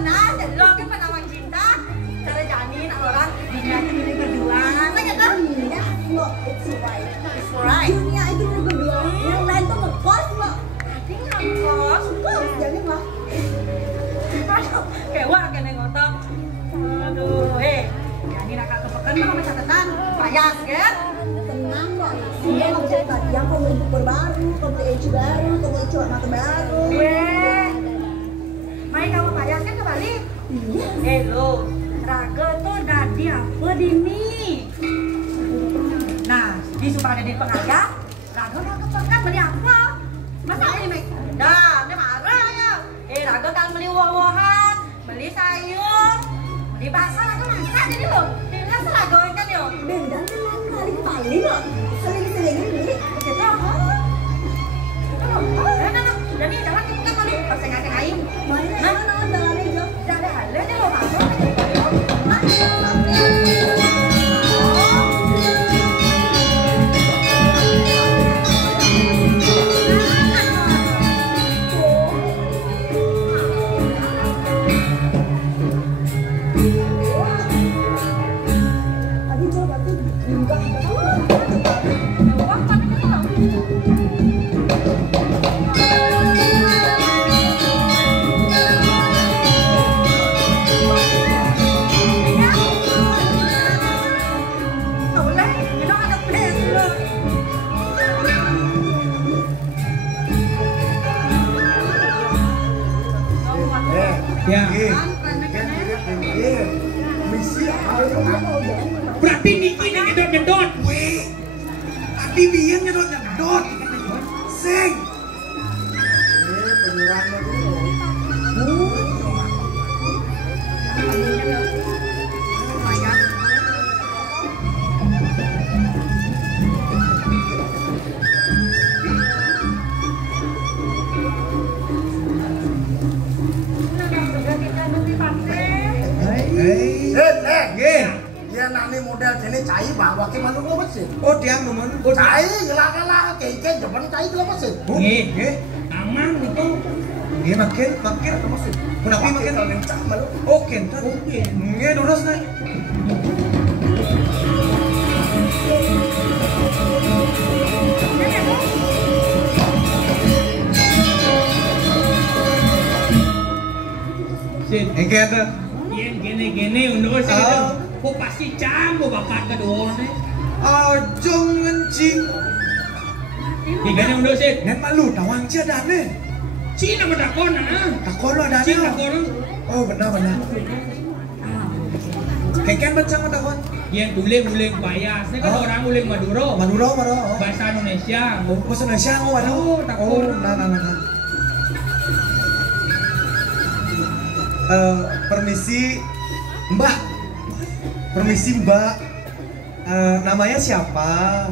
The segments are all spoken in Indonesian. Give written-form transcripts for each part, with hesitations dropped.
nah lo kan penawang cinta cara janin orang dunia ini berdua namanya kan Iya, lo, it's right. it's right Dunia itu berdua, yang lain tuh ngekos lo. tapi ngangkos Kos, jadi mah. aduh kewa kena ngotot aduh janin akan kepekan mah sama catatan payas kan Tenang kok, dia nggak bisa kalian kamu ibu baru, kamu age baru, kamu cowok mata baru. main kamu payas kan kembali Iya. lo Raga tuh dadi apa dini nah di supaya jadi pengayah Raga udah kepekan beli apa masa beli make dah dia marah ya Raga kan beli woh-wohan beli sayur beli bakso Raga masak jadi lo dia Raga kan yo Beda kan lain kali lo, seling-selingin beli. gitu jadi jangan kepekan beli pas ngasih aing Mana dalamnya Jo? dah ada hal aja lo masuk Tadi coba tuh enggak. Ya. Misi Berarti Niki ini nyedot-nyedot. weh. Tadi biar nyedot. Sing. Penyurannya dulu. Dia nani model jenis cai bawa ke mana lo masih? Oh, tiang teman. Cai gelak-gelak kayak depan cai lo masih? Nggih, aman itu. Nggih makin masih. Kenapa makin? Lencah malu. Oke, entar. Nggih lurus nih. Sin, ada. Yen gini undur sih. Kok pasti campur bakat kedua nih. Jong ngencing. Gini undur sih. Nen malu tawang cia dane. Cina bertakon takon lo ada. Cina takon. Oh benar. Keken bencang takon. Yang uling bayas. Ini kan orang uling Maduro. Bahasa Indonesia. Bahasa Indonesia waduh. Takon. Nah. Permisi Mbak, namanya siapa?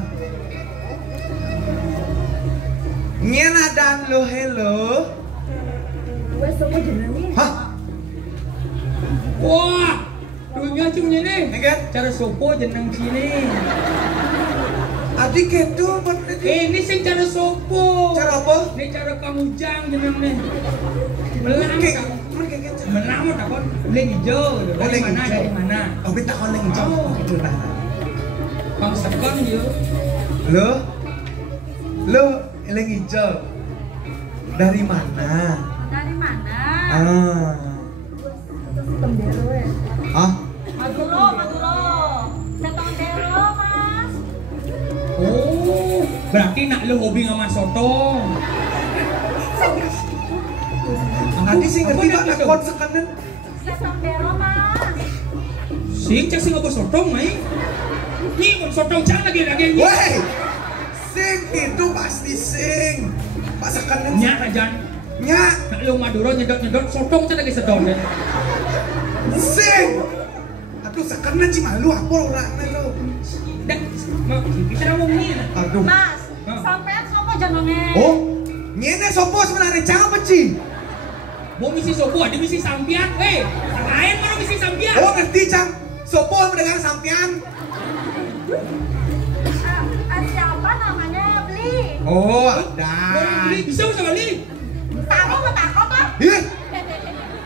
Ngena dan lo hello. Gue semua jenengnya. Hah? Wah, dunia cuma ini. Enggak, cara sopo jeneng sini. Adik itu ini sih cara sopo. Cara apa? Ini cara kamu jang jeneng nih. Menang mau takon leng hijau. Dari mana? Oh, kita takon leng hijau. Gitu nah. Kamu sekon yuk. Lo leng hijau. Dari mana? dari mana Tembero ya. Maduro Setondero mas Oh, berarti nak lo hobi sama sotong. Nanti sih ngerti gak takon sekanan. Setondero mas Sing cak sing apa sotong mai. Nih sotong cak lagi. Woi, sing itu pasti sing. Pak sekanan. Nya ajan. Nya nak lo Maduro nyedot sotong cak lagi sedon deh. Sing. Aduh sekanan sih malu apa orangnya lo. Dan kita ngomong nih. Aduh. mas sampean sopo jenenge Oh, nyene sopo sebenarnya jangan peci. Mau misi sopo ada misi sampian. Lain mana misi sampian? Oh ngerti cang. Sopo mendengar sampian. siapa namanya beli Oh ada. Bisa beli. tahu nggak takut lah Ih,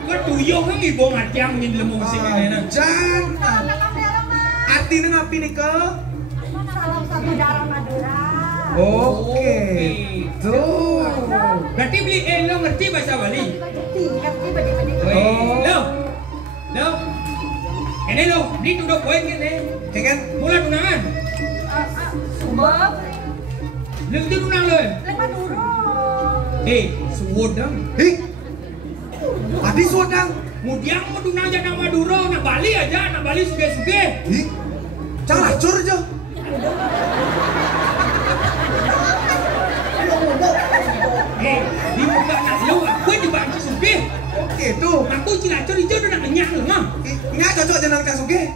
Nggak tuyul kan ibu ngatiang ngin lemung sing ngene. Jan. Artinya ngapain nih ke? Salam satu darah Madura. Oke. Tuh. Berarti beli lo ngerti bahasa Bali? Ngerti badi-badi. Lo. Ini lo, ini duduk poin gini. Kan? Mulai tunangan. Sumbang. Leng tu tunang lo. Leng Madura. Suwodang. Adi suadang. Mudiang mau tunang aja nama Madura, nak Bali aja, nak Bali suge-suge. Jangan lacur aja. Di muka nak lu, aku di banci suge. Itu. Aku cilacur hijau udah nak kenyang loh, mah. Nggak cocok jenang cak suge.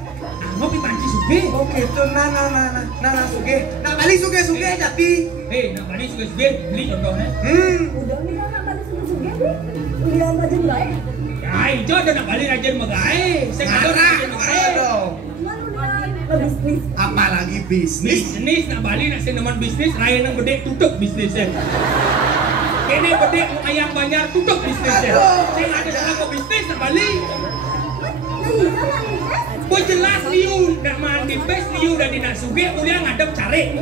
Mau di banci suge. Oke, itu nah suge. Nak Bali suge jadi. Nak Bali suge-suge, beli contohnya. Udah nih anak tadi suge-suge deh. Udah rajin baik. Ya, hijau udah nak Bali rajin magae. Sekarang rajin magae. Mana udah bisnis. Apalagi bisnis. Bisnis nak Bali nak seneman bisnis, raya nang gede tutup bisnisnya. Kene gede ayam banyak tutup bisnisnya. Saya nggak ada salah kok bisnis nak Bali. Boy jelas liu nak mandi bes liu dan di nasuge udah ngadep cari.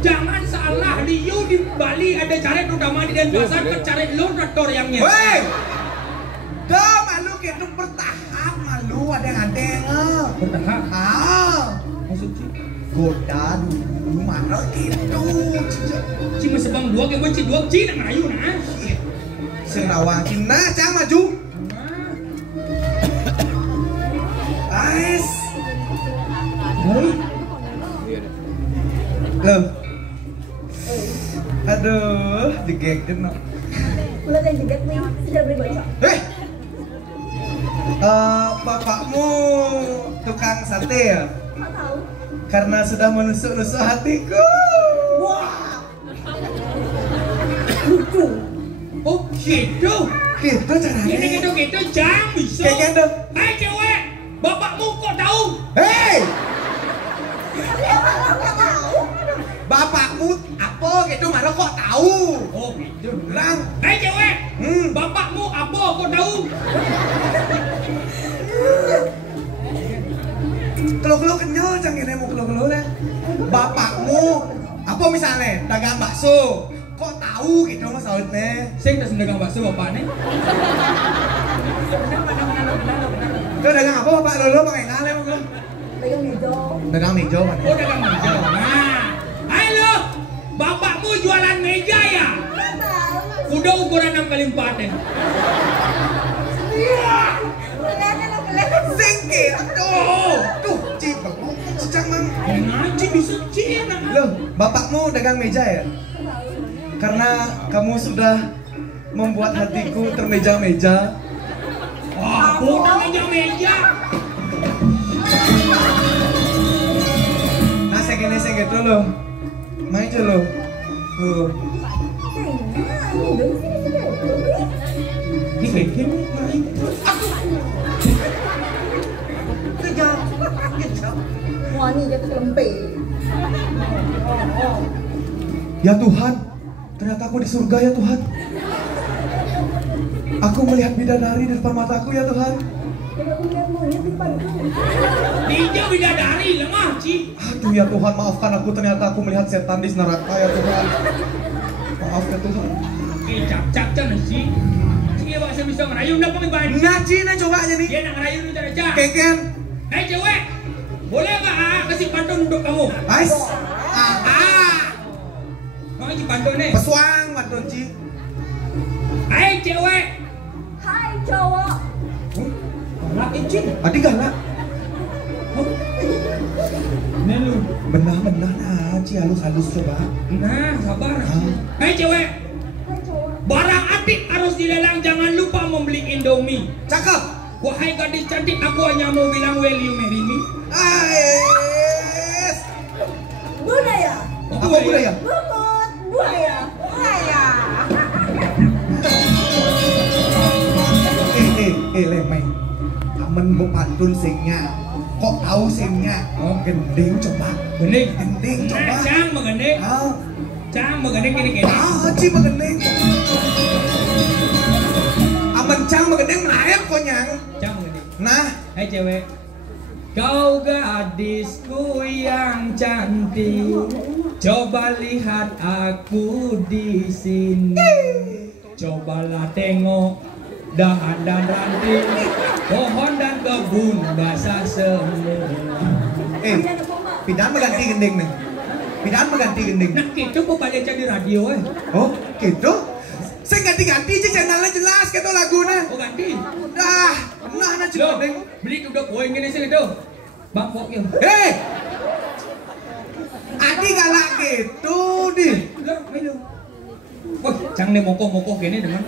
Jangan salah liu di Bali ada cari terutama di Denpasar ke cari lo traktor yang nyewa. Woi, dah malu gitu bertahap malu ada yang Bertahap. Maksudnya Goda dulu mana gitu. cuma sebang dua kayak gue dua nak ngerayu nah. Serawang Cina cang maju. Ais. Loh. Aduh, digeget no. Udah yang jeget nih, sudah beli bocor. Bapakmu tukang sate ya? Nggak tahu. Karena sudah menusuk-nusuk hatiku. Wah. Lucu. Oh gitu. Gitu caranya. Ini gitu jam bisa. Kayak gitu. Hai cewek, bapakmu kok tahu? Hei, Nggak tahu. bapakmu apa gitu mana kok tahu? Oh gitu. Bilang. Hai cewek, bapakmu apa kok tahu? Kelo-kelo kenyal cang ini mau kelo-kelo deh. Bapakmu apa misalnya dagang bakso? Kok tahu gitu mas awetnya? Saya tak sedagang bakso bapaknya. Kau dagang apa bapak lo pakai ngale mau belum? Dagang hijau. Dagang meja mana? Oh dagang meja. Nah, halo, bapakmu jualan meja ya? Nggak tahu. Udah ukuran 6x4 ya? Singkir, tuh, cipel, secang mang. Ngaji bisa cina. Loh, bapakmu dagang meja ya? Karena kamu sudah membuat hatiku termeja-meja. Wah, udah meja-meja. Nah, saya gitu loh. Main aja loh. Loh. Udah sini sudah. Ini kayak Kejam. Wani jatuh lempe. Ya Tuhan, ternyata aku di surga ya Tuhan. Aku melihat bidadari di depan mataku ya Tuhan. Dan aku lihat monyet di depanku. Ninja bidadari lemah, Ci. Aduh ya Tuhan, maafkan aku, ternyata aku melihat setan di neraka ya Tuhan. Maaf ya Tuhan. Cap-cap cana sih. Ci bahasa bisa ngerayu udah pakai baju. Nah Cina coba aja nih. Dia nak ngerayu nih aja. Keken. Hei cewek, boleh nggak kasih pantun untuk kamu? Ais. Mau kasih pantun nih? Pesuang Pantun Ci. Hei cewek. Hai cowok. Galak Ci. Adi galak. Nelu. Benar-benar Ci, halus-halus coba. Nah, sabar. Hei cewek. Hai cowok. Barang atik harus dilelang, jangan lupa membeli Indomie. Cakep. Wahai gadis cantik, aku hanya mau bilang will you marry me? Ais. Budaya. Apa budaya? Lumut. Buaya. Buaya. Lemeng. Amen mau pantun singnya. Kok tahu singnya? Oh, gending coba. Gending coba. Nah, cang mengendek. Ah, Cang mengendek gini-gini. Ci mengending. Cang Megedeng melayap kok nyang. Cang Megedeng. Nah, Hai cewek. Kau gadisku yang cantik, coba lihat aku di sini. Cobalah tengok dahan dan ranting, pohon dan kebun basah semua. Pidan mengganti gending nih. Pidan mengganti gending. Nah gitu kok balik jadi radio Oh, gitu? Saya ganti-ganti aja channelnya jelas gitu lagunya. Oh ganti? Nah Loh, beli udah poin gini sih gitu. Bang Poknya. Hei! Adi galak gitu di. Loh, ayo. Wah, cang nih moko-moko gini dengan.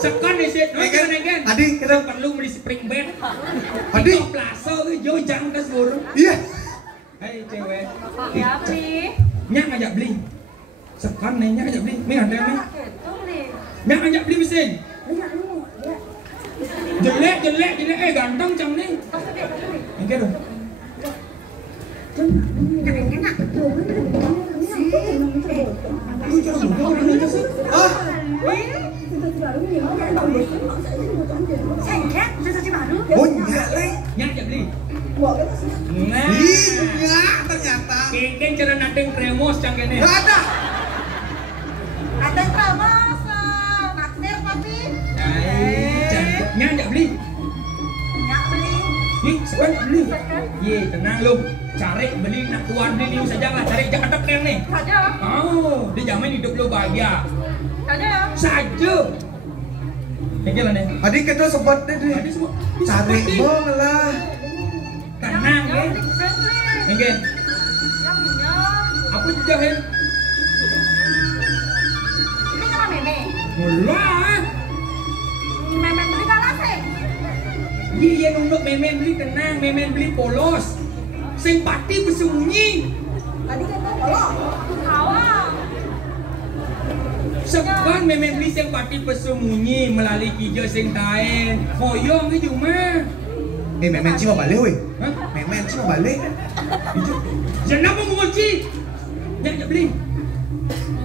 Sekan nih sih, nengken. Adi, kita perlu beli spring bed. Adi. Itu plaso jo jang ke seluruh. Iya. Hei cewek. Ya beli. Nyak ngajak beli. Sekan nih nyak ngajak beli. Nih ada nih. Nyak ngajak beli mesin. Jelek, ganteng cang nih. Oke dong. Oh nyak leh. Nyak ngajak beli. Nah. Iya ternyata. Kengkeng cara nadeng kremos cang gini. Gak ada. Ada kremos, naksir tapi. Nyak ngajak beli. Nyak beli. Ih, sekarang beli. Ye, tenang lu. Cari beli nak tuan beli saja lah. Cari Jakarta Plan nih. Saja. Oh, dijamin hidup lu bahagia. Saja. Saja. Ini lah nih. Adik kita sempat deh. Tadi semua. Cari bong lah. Tenang ya. Ini. Yang punya. Aku jahin. Ini sama meme. Mulai. Meme beli kalah sih. Iya nunduk memen beli tenang, memen beli polos. Sing pati bersembunyi. Tadi kata polos. Awal. Sepan memen beli sing pati bersembunyi melalui hijau sing tain. Hoyong ke cuma. Memen cuma balik weh. Hah? Memen cuma balik. Jangan mau mengunci. Jangan beli.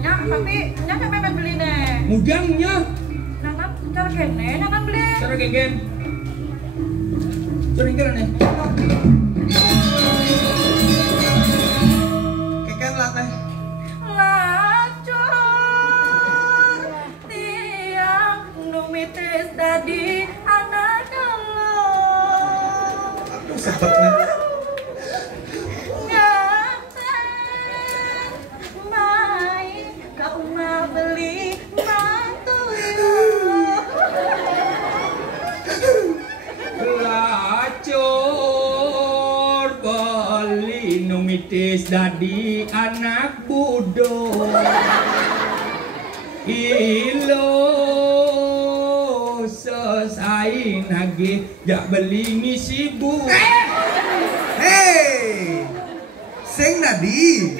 Nyak tapi nyak kan meme beli nih. Mudangnya. Nana cara gini, nana beli. Cara geng-geng. Cara geng nih. Keken lah teh. Lacur tiang numitis dadi anak delok. Aduh sebet nih. Nganten main kau mah beli mantu. Lacur beli numitis dadi anak budo. Ilo selesai nagih jak beli ngisi bu. Hei, sing nadi.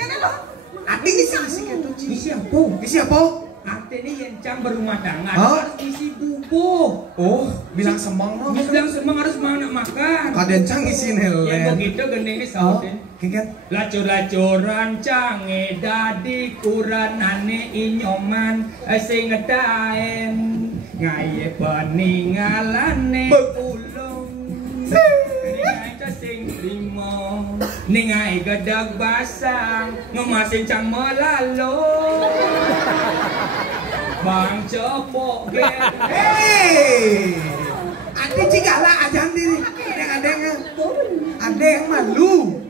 Adik isi gitu. Ngisi apa? Isi apa? Artinya yang cang berumah tangga Hah? harus isi bubuk. Oh, bilang semang no. Bilang semang harus mana makan. Kaden cang isi Ya nelen. begitu gendengnya Oh, sautin. keken. Lacur-lacuran cange dadi kuran ane inyoman sing ngedaen ngaye peningalane ulung ningai ta sing trimo ningai gadag basang ngemasin cang melalo bang cepok gen. Hei, adik juga lah ajan diri. Ada yang malu.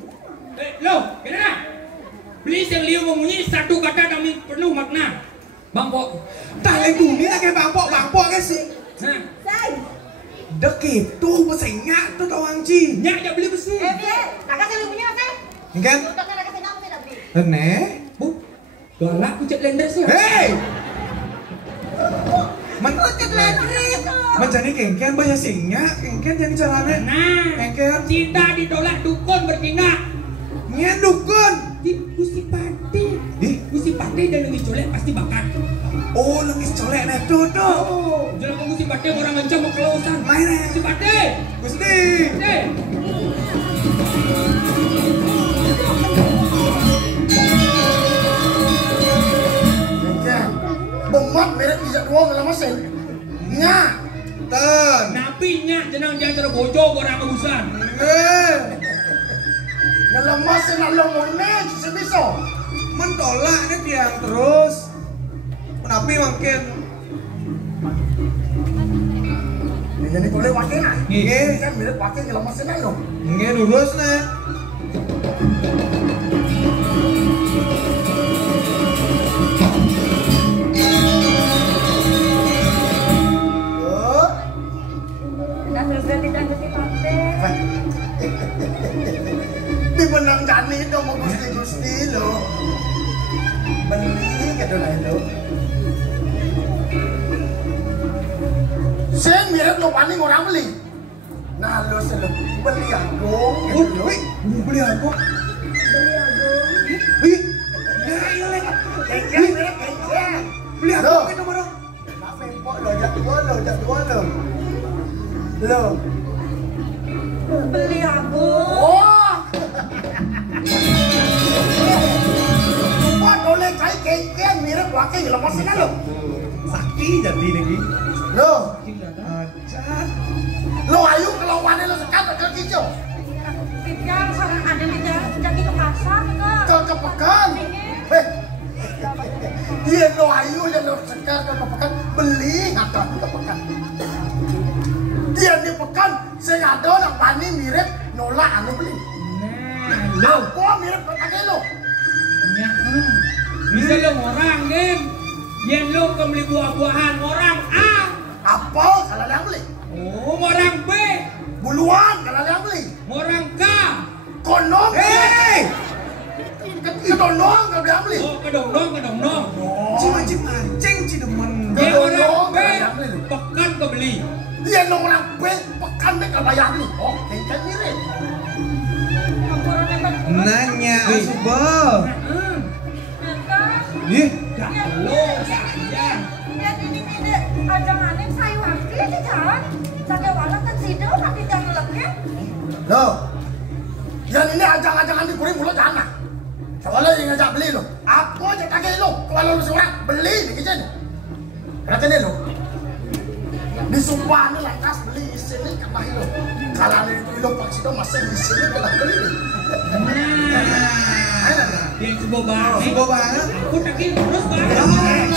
Loh, kenapa? Beli yang liu memunyi satu kata kami penuh makna. Bang Pok. Tak lain bumi lah kayak bangpok kan sih. Nah, Say. Dek itu pesengak tuh tawang ci. nyak aja beli besi. Biar, nak kasih punya sih. Ini kan? Untuk nak kasih nama tidak beli. Rene. Bu, galak pucat lendes ya. Hei. Pucat lendes. Mencari kengken banyak singnya. Kengken jadi caranya. Nah, Kengken. cinta ditolak dukun bertindak. Nyen dukun. Di Gusti Pati. Ih. Gusti Pati dan Lengis Colek pasti bakat. Oh, lengis colek nih tuh. Oh, jangan ke Gusti Pati orang ngencam mau kelausan. Main nih. Gusti Pati. Gusti. Pati. Bemat merek bisa doang dalam mesin. Nya, Ten. Napinya jenang jangan bojo orang kebusan. Ngelemas nak lomone sebisa. Mentolak nih tiang terus. Menapi makin. Ini boleh wakil nak. Nggih. Kan mirip wakil ngelemas nak lo. Nggih lurus nih. Di menang jani itu mau gusti lo. Beli gitu lah lo. Sen mirip lo paling orang beli. Nah lo selalu beli agung gitu lo. Beli aku. Beli agung. Ih, ya lagi. Kengkeng mirip kengkeng. Beli aku gitu baru. Kenapa empok lo jatuh lo. Lo. Beli aku. Oh. Wah, boleh cai kengkeng mirip wakil lemasin lo. Sakti jadi nih. Lo. Acat. Lo ayu kalau wanita lo sekat ke kicau. Kijang sama ada di jalan jadi ke pasar Ke pekan. Dia lo ayu yang lo sekat ke pekan beli ngata ke pekan. Dia di pekan saya ada orang wani mirip nolak anu beli. Nah, Aku mirip ke lo. Ya, bisa lo orang kan? Yang lo beli buah-buahan orang A. Apa kalau yang beli? Oh, orang B. Buluan kalau yang beli. Orang K. Konong. Kedonong kalau yang beli. Oh, kedong-dong. Cim mancing cidemen. Yang orang B. yang beli. Pekan kebeli. Dia orang B pekan mereka bayar beli. Oh, kengkeng mirip. Nanya asubel. Ih, Lo saja. lihat ini tidak ada maning sayu wakil di jalan jaga walau kan sido tapi jangan leknya Loh, yang ini ajang-ajangan di kuring mulut jangan. Soalnya yang ngajak beli lo, aku aja kagak lo. Kalau lu seorang beli di kitchen, berarti nih lo. Disumpah nih lantas beli sini karena lo. Kalau itu lo pak sido masih di sini kalau beli. Yang sebuah banget. Sebuah banget. Aku takin terus banget.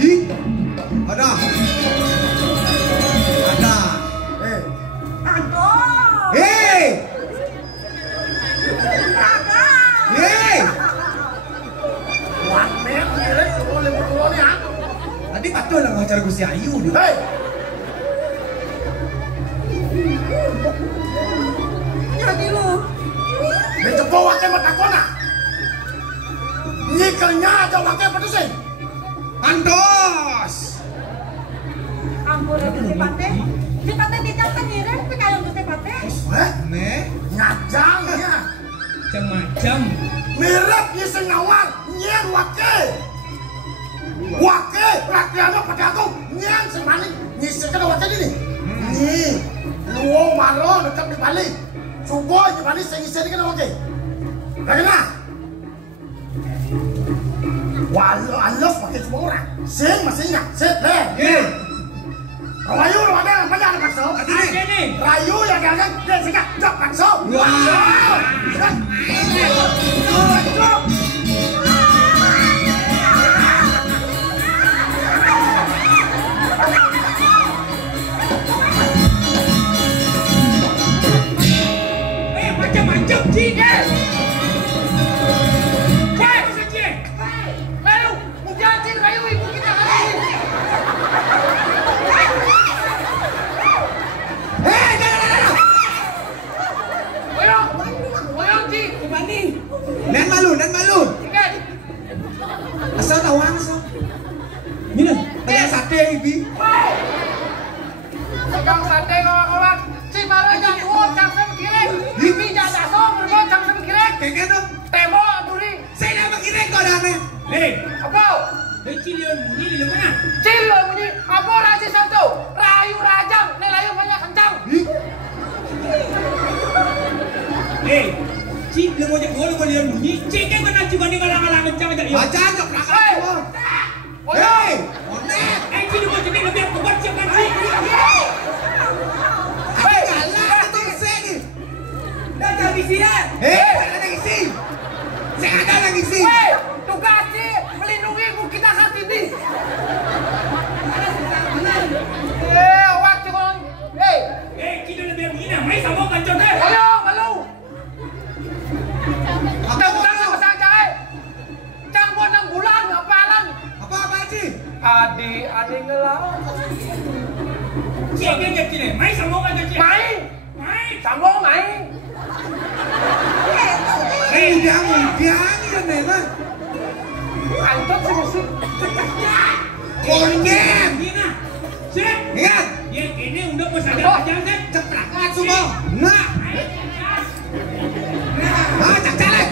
Ih, ada. aduh Hei, hei. Wamen mirip boleh berulur ya. Tadi patuh lah ngajar Gusti Ayu deh. Hei, jadi lu dia cepat wakil matakona. Nyikelnya aja wakil petusin. Antos. ampun itu si pate tidak sendiri tapi kayak si pate Nih, Ngajangnya Macam-macam. mirip ni senawang nyen wakil. Wakil rakyatnya pada aku nyen semaning nyisikan wakil ini. Ni luo maro dekat di Bali. Coba di Bali saya ngisi kan wakil. Bagaimana? Walau alaf wakil semua orang. Sing masih ingat. Set deh. Ye. Rayu lo ada banyak ada bakso. Ada nih. Rayu yang ada dia sikat jok bakso. Wah. Jok. Macam-macam Cik. Cik, Cik. Rayu, menjanji Rayu ibu kita hari ini. Hei, jangan. Woyong Cik, Kembali. Dan malu. ingat. Asal tawang asal. Minum. Tanya sate ibi. Sekarang sate orang-orang. Si Mara yang kuat jangan kiri. Ibi jangan asal berbau jangan kiri. Kengkeng dong. Temo duri. Saya nak mengirim kau dah nih. Hei, Apa? Cilion bunyi di mana? Cilo bunyi. Apa raja satu? Rayu rajang. Nelayu banyak kencang. Hei, Cik dia mau jadi gol Cilion bunyi. Cik kan kena cibani ngalang-ngalang kencang aja. Baca jok Hei. belakang. Woyong. Hei, onek. jadi aneh ngelau. Cik kecil, main sambung kan kecil. Main. Sambung main. Udang ya memang. Antot sih musik. Konyem. Gina, cik. Ingat. Ya ini untuk masalah aja kan. Ceprakan semua. Nah. Ah, cak calek.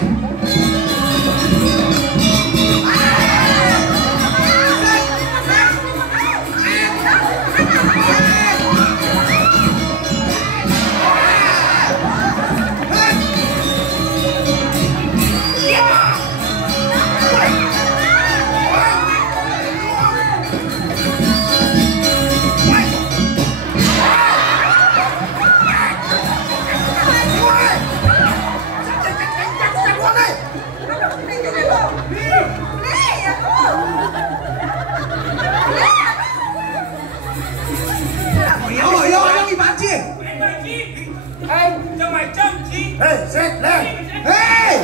Hei, set, leh. Hei!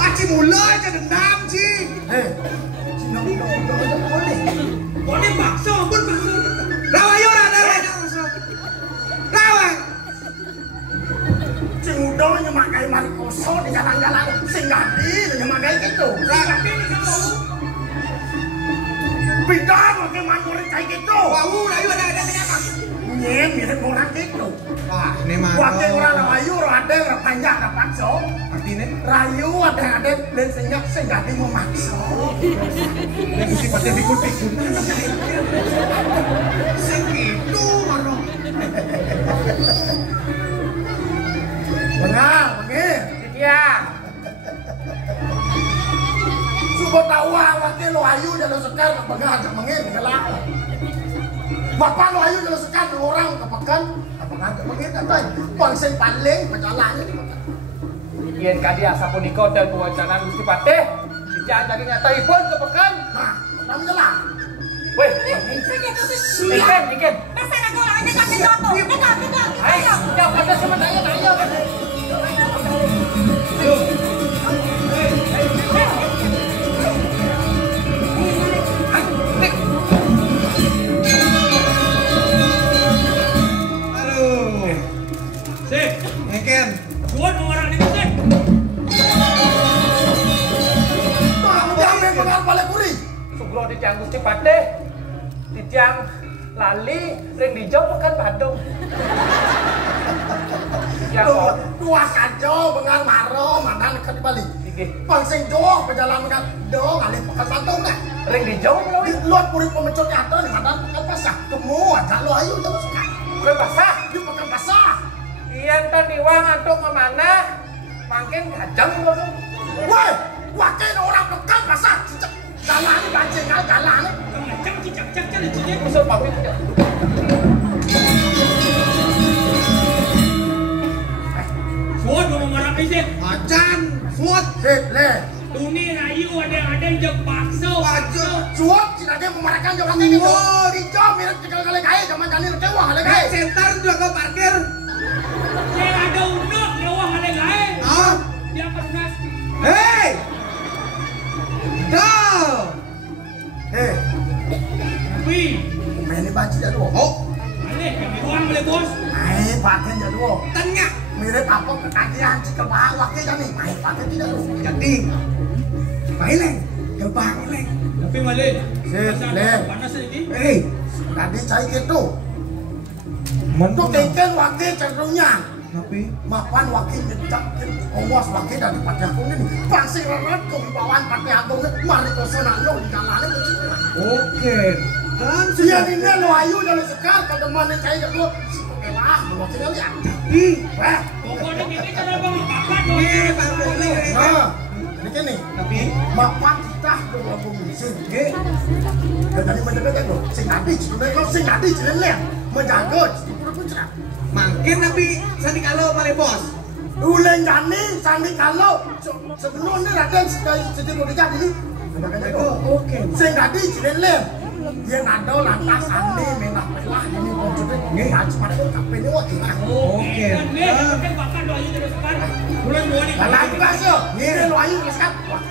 Aci mulai aja dendam, Ci. Hei. Cina boleh. Boleh bakso pun bakso. Rawa yuk, rawa. Rawa. Cing udah nyemakai mari koso di jalan-jalan. Sing gadi nyemakai gitu. Tapi ini kamu. Bidang pakai mangguri kayak gitu. Wau, rayu ada ternyata. Nyem, mirip orang gitu. Wah, ini mah. Wakil orang rayu, ada orang panjang, ada pakso. Artinya? Rayu ada dan senyap senggadi memakso. Yang mesti pada pikun-pikun. Segitu, Maro. Bengal, bengir. Iya. Subuh tahu wakil lo ayu jalan sekar, bengal ajak bengir, gelap. Bapak lo ayu jalan sekar, orang kepekan, apakah ajak bengir katanya. Pangseng paling, perjalanannya di kota. Yen kadi asa punika dan kewacanan Gusti Patih dijak jadi nyataipun kepekan. Nah, pertama jelas. Weh, ikan. Masa nak kau orang jangan jatuh. Hai, jauh pada sementara ayo. Aduh. Sik, Ngeken. buat orang ini sik. Jangan mengal balik kuri. Sugro dijang Gusti Patih. Dijang lali ring dijauh pekan Bandung. Ya, dua saja bengal maro mana dekat di Bali. Pangsing jauh perjalanan mengal dong alih pekan Bandung kan. Ring dijauh melalui luar puri pemecut nyata nih mana pekan pasah. Temu ada lo ayu terus kan. Pekan pasah, di pekan pasah. Iyan tan diwang antuk kemana? Makin gajang loh. Woi, wakil orang pekan pasah. Jalan kancing jalan. Macam cicak-cicak lucunya. Besar pamit. Buat mau marah sik. Macan, suot. Sip, le. Tuni rayu ada yang bakso. Aja. Suap, si Raja memarahkan jauh lagi gitu. Dijauh mirip kali kaya, zaman jani lekewah kali kaya. Center juga ke parkir. Saya ada undok nyawah ada gae. Ah. Dia pernah. Hei. Dah. Hei, Tapi, main ini banci jadul. Oh, boleh kami uang boleh bos. Main pakai jadul. tanya. Mirip apa kekajian cikal bahang wakil jani. Main pakai jadul. Jadi, maileng, gebang maileng. Tapi malih. Sip, le. Panas ini. Hei, Tadi cai gitu. mantu Tuh kengken wakil cenderungnya. tapi Mapan wakil nyecak awas wakil dari Pati Agung ini. Pasti reret kembawaan Pati Agung ini. Mari kosona lo di jalannya ke sini. oke. Dan Iya ini lo ayu jalan sekar. Kalau mana cai jadul. Oke lah, wakilnya lihat. tapi, Wah. Pokoknya kita kalau bang makan Pak boleh. Nah, ini kan nih. Tapi, Mapan kita ke Lampung Mesin. oke. Dan tadi menjaga lo. Sing adi, lo sing adi jelek. Menjaga, pura-pura. Mungkin tapi sandi kalau mari bos. Ulen jani, sandi kalau sebelum ini Raden sedih bodega ini. Oke. Sing adi jelek. Dia nado lantas andi menah pelah ini bocor ini ngaji pada kape ini wah gila. Oke. Kan dia pakai bakar lo aja terus sekarang. Bulan dua nih. Lagi bahasa, ini lo ayu terus kan. Wah,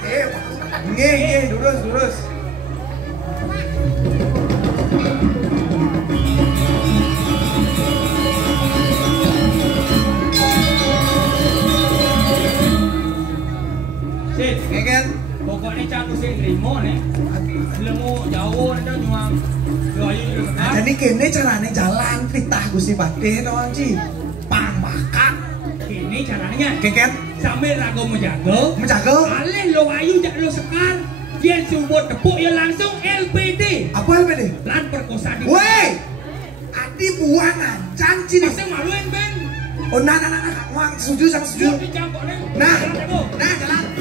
kan. Nggih, lurus. Sip, Ngeken. pokoknya cak sing nrimo nih. Ilmu jauh nanti nyuang. Doayu juga kan. Jadi kene carane jalan titah Gusti Patih to Ci. Pambakak. Ini caranya. Ngeken. Sambil rago menjaga. Menjaga. Alih lo ayu jak lo sekar. Dia subur tepuk ya langsung LPD. Apa LPD? Lan perkosaan. Woi. Adi buang acan Ci nih. Masih maluin Ben. Oh, nah, setuju sama setuju. Dicampur nih. Nah, jalan.